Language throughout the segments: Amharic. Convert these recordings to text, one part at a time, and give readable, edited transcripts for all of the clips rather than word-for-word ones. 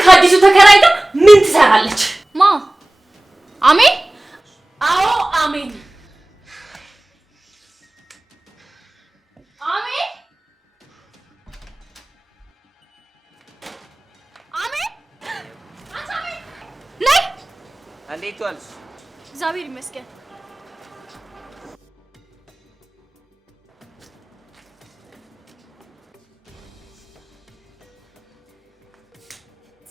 ከአዲሱ ተከራይ ጋር ምን ትሰራለች? ማ አሜን? አዎ አሜን። አሜን አሜን አንቺ አሜን ነይ። እንዴት ዋልሽ? እግዚአብሔር ይመስገን።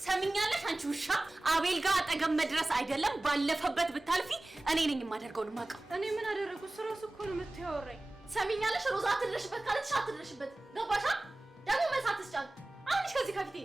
ሰሚኛለሽ አንቺ ውሻ፣ አቤል ጋር አጠገብ መድረስ አይደለም ባለፈበት ብታልፊ እኔ ነኝ የማደርገውን ማቀው። እኔ ምን አደረኩት? ስራሱ እኮ ነው የምትያወራኝ። ሰሚኛለሽ? ሮዛ አትድረሽበት ካለችሽ አትድረሽበት። ገባሻ? ደግሞ መሳት ትስጫል። አሁንሽ ከዚህ ከፊቴ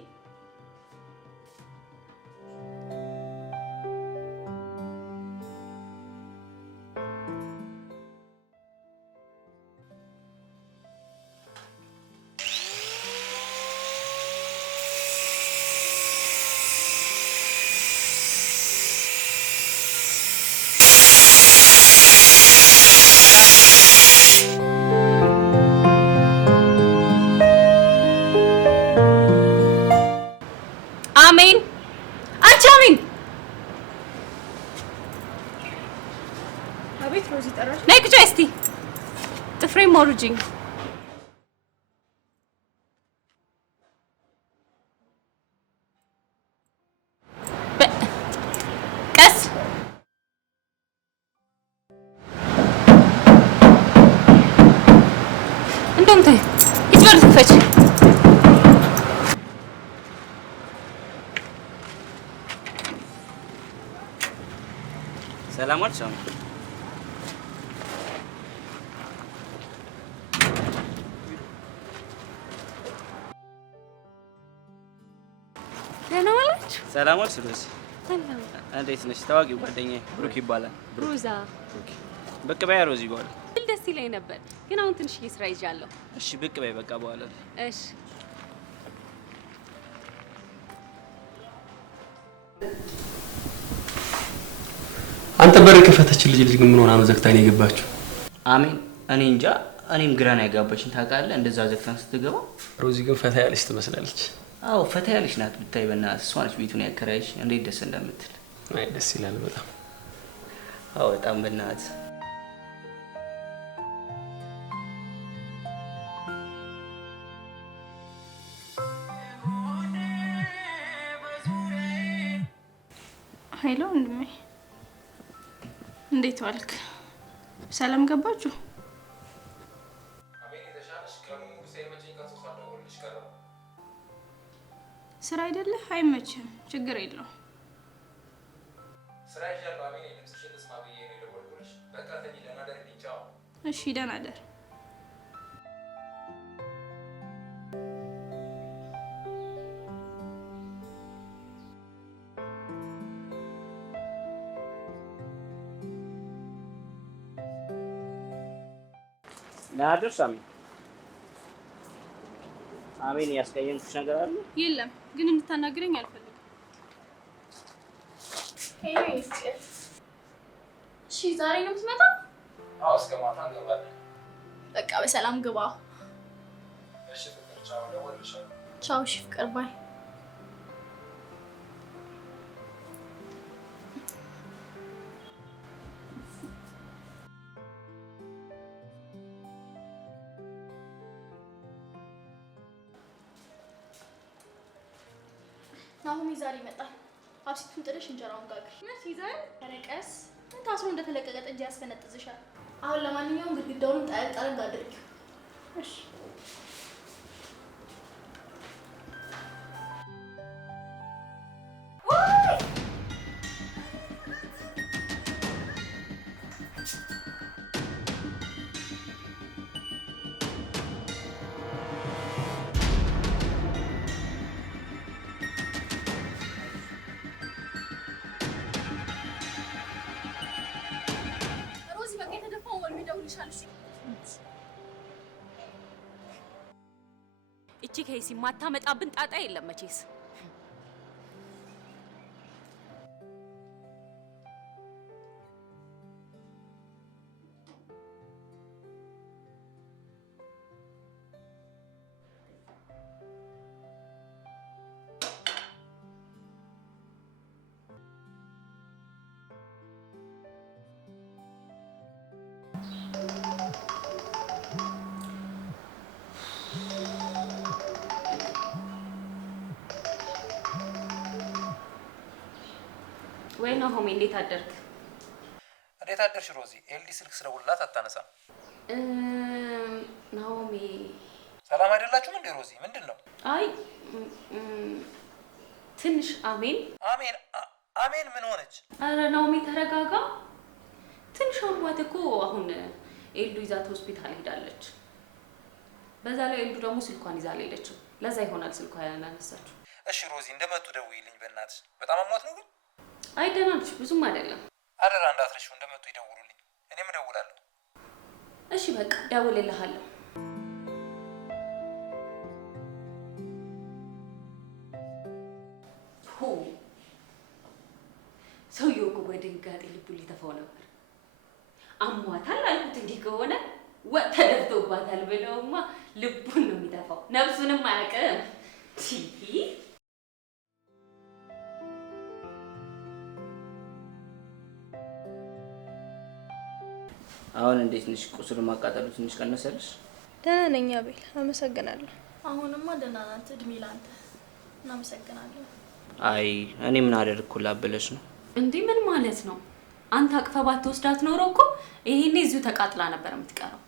አሜን። አንቺ አሜን። አቤት ሮዚ ጠራሽ? ነይ ቁጭ እስቲ። ጥፍሬን ሞርጂኝ። ቀስ እንደውም ተይ ይትበል ትክፈች። ሰላም ዋልሽ? ደህና ዋላችሁ? ሰላም ዋልሽ ሮዚ? ሰላም። እንዴት ነሽ? ታዋቂው ጓደኛዬ ብሩክ ይባላል። ሮዛ። ብቅ በይ ሮዚ በኋላ። ደስ ይለኝ ነበር ግን አሁን ትንሽ ስራ ይዣለሁ። እሺ ብቅ በይ በቃ በኋላ። እሺ አንተ በር ከፈተችልኝ ልጅ ግን ምን ሆና ነው ዘግታኝ የገባችው? አሜን እኔ እንጃ። እኔም ግራ ነው ያጋባችኝ ታውቃለህ። እንደዛ ዘግታን ስትገባ። ሮዚ ግን ፈታ ያለች ትመስላለች። አዎ ፈታ ያለች ናት ብታይ። በእናትህ እሷ ነች ቤቱን ያከራየች። እንዴት ደስ እንደምትል። አይ ደስ ይላል በጣም። አዎ በጣም በእናትህ። ሄሎ ወንድሜ፣ እንዴት ዋልክ? ሰላም ገባችሁ? ስራ አይደለ? አይመችም። ችግር የለውም። እሺ ደህና ደር። ናድርስ አሜን ያስቀየምኩሽ ነገር አለ? የለም ግን እንድታናግረኝ አልፈልግም። እሺ ዛሬ ነው የምትመጣው? አዎ እስከ ማታ እንገባለን። በቃ በሰላም ግባ። እሺ ፍቅር ቻው። ደውልልሻለሁ። ቻው። እሺ ፍቅር ባይ። ናሆም ዛሬ ይመጣል። አብሲቱን ጥለሽ እንጀራውን ጋግሪ። ምን ይዛል? ተረቀስ ታስሮ እንደተለቀቀ ጥንጃ ያስፈነጥዝሻል። አሁን ለማንኛውም ግድግዳውን ጠረግ አድርጊው። እሺ እቺ ከይሲ ማታመጣብን ጣጣ የለም መቼስ። ወይ ናሆሜ እንዴት አደርክ? እንዴት አደርሽ ሮዚ? ኤልዲ ስልክ ስለውላት አታነሳም። ናሆሜ ሰላም አይደላችሁም እንዴ ሮዚ? ምንድነው? አይ ትንሽ አሜን አሜን ምን ሆነች? አረ ናሆሜ ተረጋጋ። ትንሽ አሟት እኮ አሁን ኤልዱ ይዛት ሆስፒታል ሄዳለች። በዛ ላይ ኤልዱ ደግሞ ስልኳን ይዛ አልሄደችም። ለዛ ይሆናል ስልኳ ያላነሳችው። እሺ ሮዚ እንደመጡ ደውይልኝ በእናትሽ። በጣም አሟት ነው ግን? አይ ደህና ነች፣ ብዙም አይደለም። አደራ እንዳትረሺው፣ እንደመጡ ይደውሉልኝ፣ እኔም እደውላለሁ። እሺ በቃ ደውልልሃለሁ። ሰውየው እኮ በድንጋጤ ልቡ ሊተፋው ነበር። አሟታል አልኩት። እንዲህ ከሆነ ወጥ ተደፍቶባታል ብለውማ ልቡን ነው የሚተፋው፣ ነፍሱንም አያውቅም። አሁን እንዴት ነሽ? ቁስሉ ማቃጠሉ ትንሽ ቀነሰልሽ? ደህና ነኝ አቤል፣ አመሰግናለሁ። አሁንማ ደህና ናት። እድሜ ላንተ። እናመሰግናለን። አይ እኔ ምን አደረግኩላት ብለሽ ነው? እንዴ ምን ማለት ነው? አንተ አቅፈህ ባትወስዳት ኖሮ እኮ ይሄኔ እዚሁ ተቃጥላ ነበር የምትቀረው።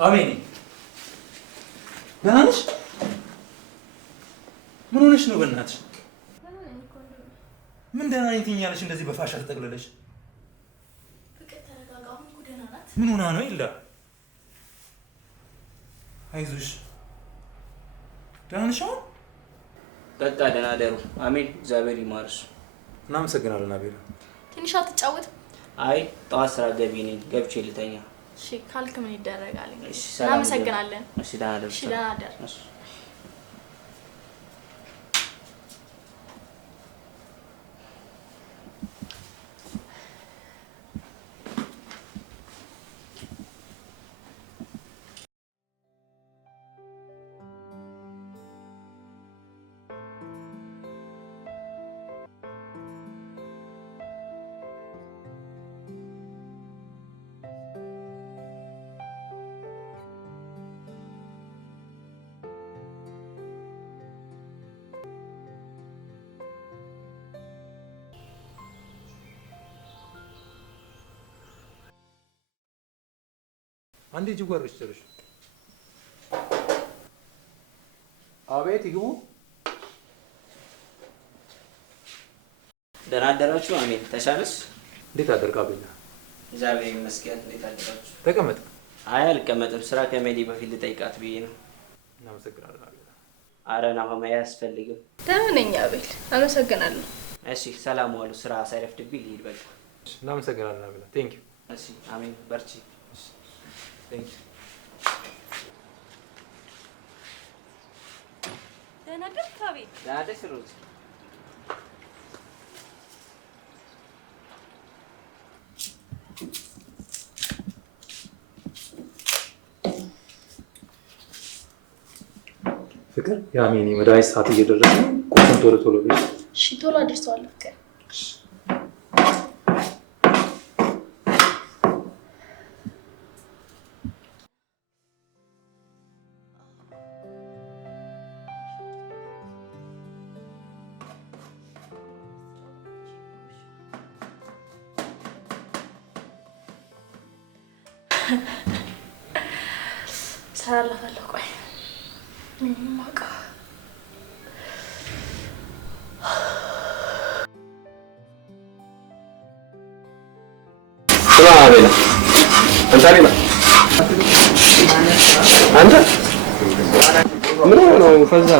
አሜን ደህና ነሽ? ምን ሆነሽ ነው በእናትሽ? ምን ደህና ነኝ ትይኛለሽ እንደዚህ በፋሻ ተጠቅልለሽ? ፍቅር ተረጋጋ። አሁን እኮ ደህና ናት። ምን ሆና ነው? ይላ አይዞሽ። ደህና ነሽ አሁን? በቃ ደህና ደሩ። አሜን እግዚአብሔር ይማርሽ። እናመሰግናለን አቤል። ትንሽ አትጫወትም? አይ ጠዋት ስራ ገቢ ነኝ፣ ገብቼ ልተኛ። እሺ ካልክ ምን ይደረጋል? እሺ ሰላም። እናመሰግናለን። እሺ ደህና ደሩ። እሺ ደህና ደር። እሺ አንዴ ጅጓሮች ጨርሽ። አቤት ይግቡ። ደህና አደራችሁ። አሜን ተሻለሽ? እንዴት አደርክ አቤል? እግዚአብሔር ይመስገን። እንዴት አደራችሁ? ተቀመጥ። አይ አልቀመጥም፣ ስራ ከመሄዴ በፊት ልጠይቃት ብዬ ነው። እናመሰግናለን አቤል። ኧረ ናሆም አያስፈልግም። ደህና ነኝ አቤል፣ አመሰግናለሁ። እሺ ሰላም ዋሉ። ስራ ሳይረፍድብኝ ልሂድ በቃ። እናመሰግናለን አቤል። ቴንክ ዩ። እሺ አሜን በርቺ። ቴንክ ዩ። ደህና አደርክ አቤል? ደህና አደርሽ ሮዚ? ፍቅር የአሜን መድኃኒት ሰዓት እየደረሰ ነው። ቁርሱን ቶሎ ቶሎ ብዬ። እሺ ቶሎ አድርሰዋለሁ ፍቅር። ሰራላታለሁ። ቆይ ማቃ አቤላ አንተ አቤላ አንተ ምን ነው ፈዛ?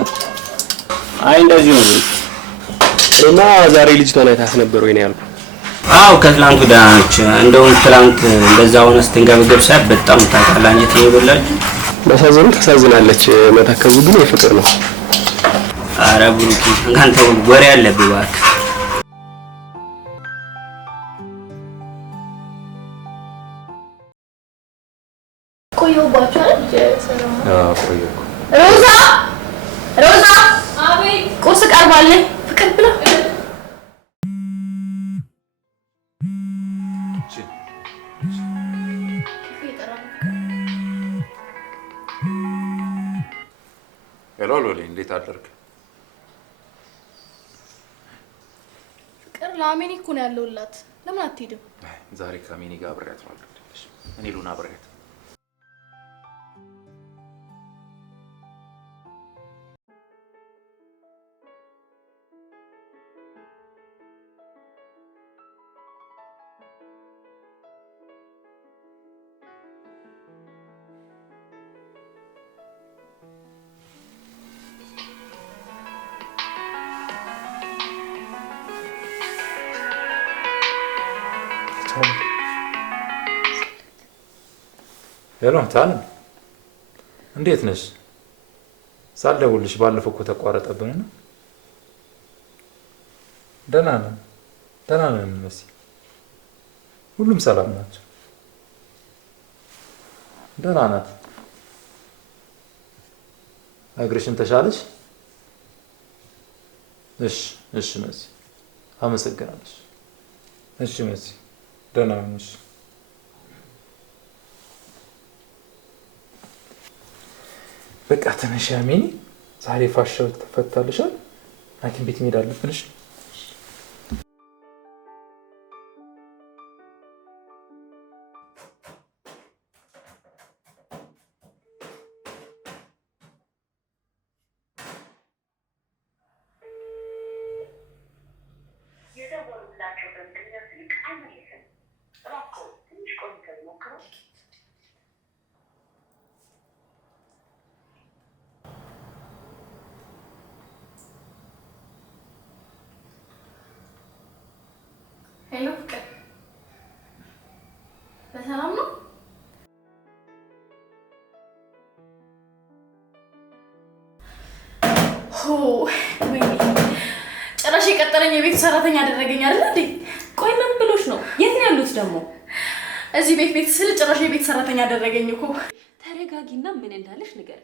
አይ እንደዚህ ነው እና ዛሬ ልጅቷን አይታት ነበር ወይ ነው ያልኩት? አው ከትላንቱ ደህና ነች። እንደውም ትላንት እንደዛ ሆነ ስትንገብገብ ሳይ በጣም ታቃላኝት ይበላች። ማሳዘኑ ታሳዝናለች። መተከዙ ግን የፍቅር ነው። አረ ብሩኪ አንተ ወሬ ያለብህ እባክህ። ቆየሁባችሁ አይደል? ቆየሁ። ሮዛ ሮዛ፣ አቤት። ቁርስ ቀርባለች። ፍቅር ብላ ሄሎ ሎሊ፣ እንዴት አደርክ? ለአሜኒ እኮ ነው ያለውላት። ለምን አትሄድም? ዛሬ ከአሜኒ ጋር አብሬያት ነው አለች። እኔ ሉና አብሬያት ሄሎ ታለም፣ እንዴት ነሽ? ሳልደውልሽ ባለፈው እኮ ተቋረጠብንና። ደህና ነን መሲ፣ ሁሉም ሰላም ናቸው። ደህና ናት። እግርሽን ተሻለሽ? እሺ መሲ፣ አመሰግናለሽ። እሺ መሲ፣ ደህና ነሽ? በቃ ተነሽ አሜኒ፣ ዛሬ ፋሻው ተፈታልሻል። ሐኪም ቤት መሄድ አለብንሽ። ሄሎ ፍቅር፣ በሰላም ነው? ጭራሽ የቀጠረኝ የቤት ሰራተኛ አደረገኝ አይደል እንዴ? ቆይ ምን ብሎሽ ነው? የት ነው ያሉት ደግሞ? እዚህ ቤት ስል ጭራሽ የቤት ሰራተኛ አደረገኝ እኮ። ተረጋጊና ምን እንዳለሽ ንገር።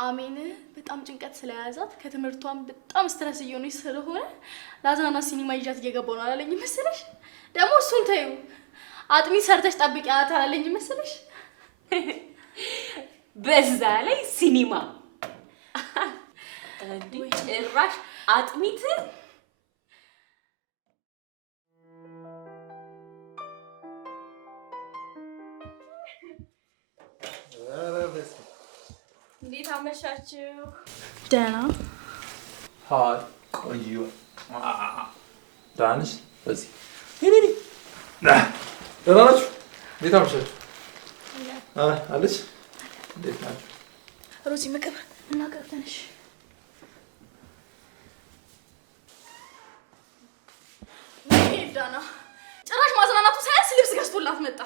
አሜን በጣም ጭንቀት ስለያዛት ከትምህርቷም በጣም ስትረስ እየሆነች ስለሆነ ላዝናና ሲኒማ ይዣት እየገባሁ ነው አላለኝ መሰለሽ? ደግሞ እሱን ተይው፣ አጥሚት ሰርተሽ ጠብቂያት አላለኝ መሰለሽ? በዛ ላይ ሲኒማ እንዴ! ጭራሽ አጥሚት እንዴት አመሻችሁ? ደህና ቆንጆ ዳንስ በዚህ ደህና ናችሁ? እንዴት አመሻችሁ? አለች። እንዴት ናችሁ? ሮዚ ምግብ እናቀርብ ተነሽ። ዳና ጭራሽ ማዝናናቱ ሳያንስ ልብስ ገዝቶላት መጣ።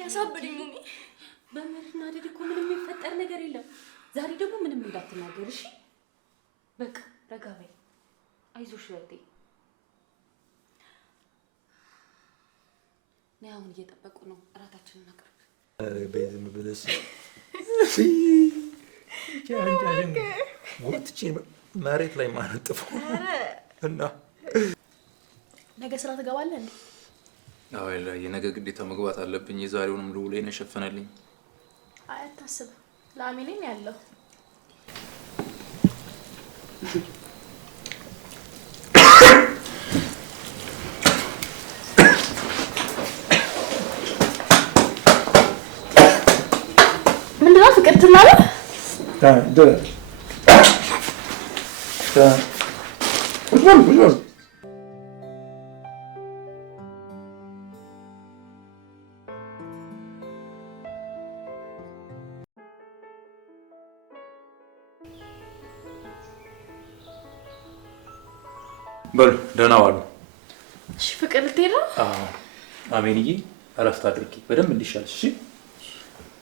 ያሳብደኝ ነው። በመርና ደድ እኮ ምንም የሚፈጠር ነገር የለም። ዛሬ ደግሞ ምንም እንዳትናገር እሺ? በቃ ረጋ በይ። አይዞሽ እህቴ። ነይ አሁን እየጠበቁ ነው። እራታችንን እናቅርብ። በዝም ብለሽ ጃንጃን ወጥቼ መሬት ላይ ማነጥፈው እና ነገ ስራ ትገባለህ እንዴ? አዎ የነገ ግዴታ መግባት አለብኝ። የዛሬውንም ልውሌን የሸፈነልኝ። አይ አታስብ፣ ለአሜኔም ያለው ምንድን ነው ፍቅር ትናለህ? በሉ ደህና ዋሉ። እሺ ፍቅር ልትሄድ ነው? አዎ አሜንዬ፣ እረፍት አድርጊ በደንብ እንዲሻልሽ። እሺ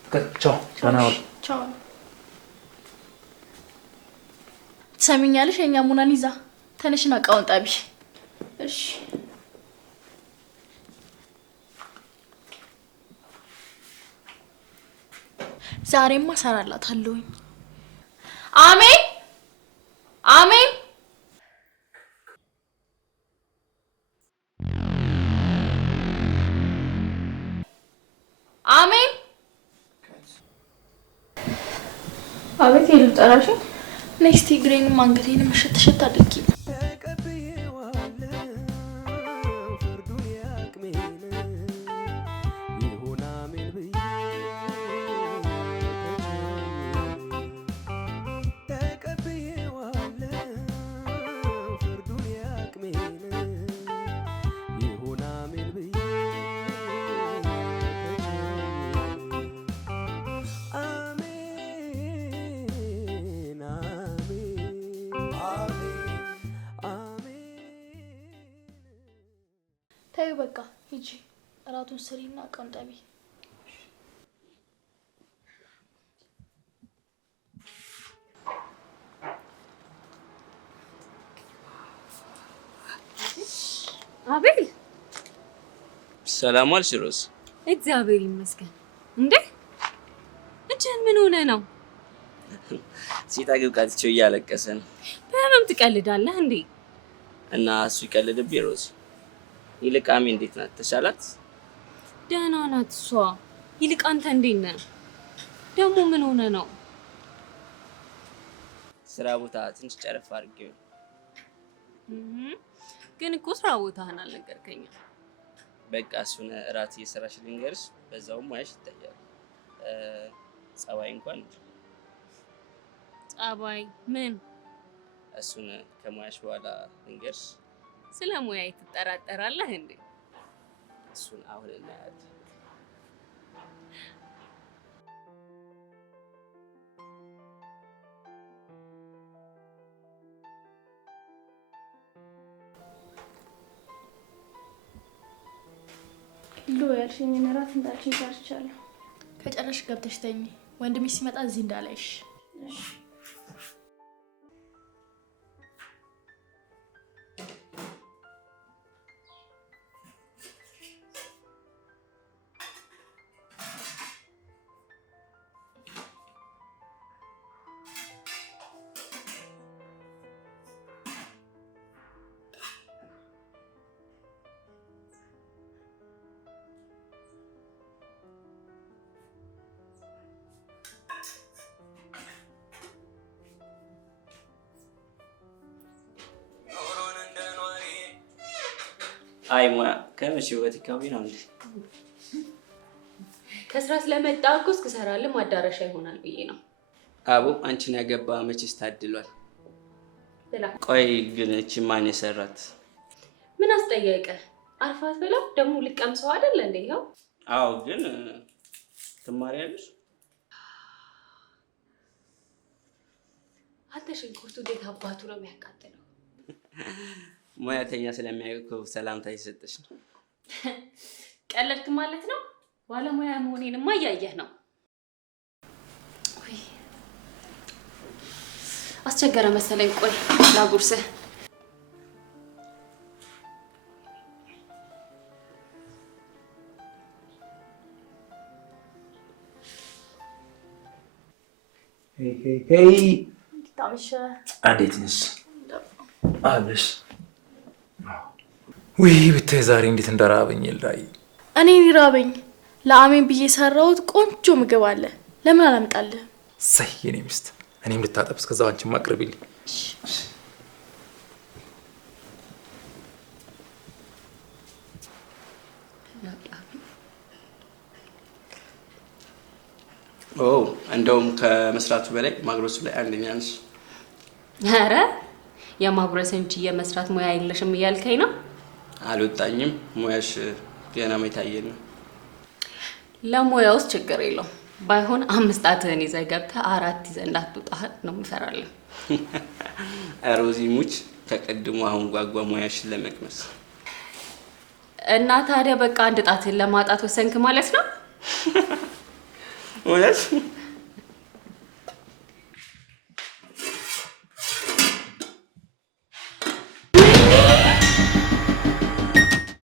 ፍቅር ቻው። ደህና ዋሉ። ቻው። ትሰሚኛለሽ? የእኛ ሙናን ይዛ ተነሽና እቃውን ጣቢ። እሺ ዛሬማ እሰራላታለሁኝ። አሜን አሜን። አሜን ልጠራሽ ኔክስት ግሬን ማንገቴን መሸተሸት አድርጊ ታዩ በቃ ሂጂ እራቱን ስሪና ቀንጠቢ አቤል ሰላም ዋልሽ ሮዝ። እግዚአብሔር ይመስገን። እንዴ እጅህን ምን ሆነ ነው? ሲታገብ ቃልቸው እያለቀሰ ነው። በህመም ትቀልዳለህ እንዴ? እና እሱ ይቀልድብኝ ሮዝ። ይልቅ አሜ እንዴት ናት? ተሻላት? ደህና ናት እሷ። ይልቅ አንተ እንዴት ነህ? ደግሞ ምን ሆነ ነው? ስራ ቦታ ትንሽ ጨረፍ አድርጌው። ግን እኮ ስራ ቦታህን አልነገርከኝም። በቃ እሱን እራት እየሰራሽ ልንገርሽ፣ በዛውም ማየሽ ይታያል። ጸባይ እንኳን ጸባይ ምን? እሱን ከማያሽ በኋላ ልንገርሽ። ስለ ሙያ ትጠራጠራለህ እንዴ? እሱን አሁን እናያለን። ሎ ያልሽኝን እራት እንዳልሽኝ ጨርሻለሁ። ከጨረሽ ገብተሽ ተኝ። ወንድምሽ ሲመጣ እዚህ እንዳላይሽ። እሺ አይ ሙያ ከመቼ ወዲካዊ ነው እንዴ? ከስራ ስለመጣ እኮ እስክሰራልህ ማዳረሻ ይሆናል ብዬ ነው። አቡ አንቺን ያገባ መቼስ ታድሏል። ቆይ ግን እቺ ማን የሰራት? ምን አስጠየቀ? አርፋት ብለው ደግሞ ልቀምሰው አይደል እንዴ? ይኸው። አዎ ግን ትማሪያለሽ? አንተ ሽንኩርቱ እንዴት አባቱ ነው የሚያቃጥለው? ሙያተኛ ስለሚያውቀው ሰላምታ ይሰጥሽ ነው። ቀለድክ ማለት ነው? ባለሙያ መሆኔንማ እያየህ ነው። ወይ አስቸገረ መሰለኝ። ቆይ ላጉርስህ። ሄይ ታምሽ እንዴት ነሽ? አለሽ? ውይ ብታይ ዛሬ እንዴት እንደራበኝ ይልዳይ። እኔ ይራበኝ። ለአሜን ብዬ ሰራሁት ቆንጆ ምግብ አለ። ለምን አላመጣልህ? ሰይ የኔ ሚስት፣ እኔም ልታጠብ እስከዛው አንቺም አቅርቢልኝ። ኦ እንደውም ከመስራቱ በላይ ማግሮሱ ላይ አንደኛ ነሽ። ኧረ የማጉረስ እንጂ የመስራት ሙያ የለሽም እያልከኝ ነው? አልወጣኝም። ሙያሽ ገና መታየኝ ነው። ለሙያውስ ችግር የለውም። ባይሆን 5 ጣትህን ይዘህ ገብተህ 4 ይዘህ እንዳትወጣ ነው የምፈራለሁ። ሮዚ ሙች ተቀድሞ አሁን ጓጓ ሙያሽን ለመቅመስ። እና ታዲያ በቃ 1 ጣትህን ለማጣት ወሰንክ ማለት ነው? ወይስ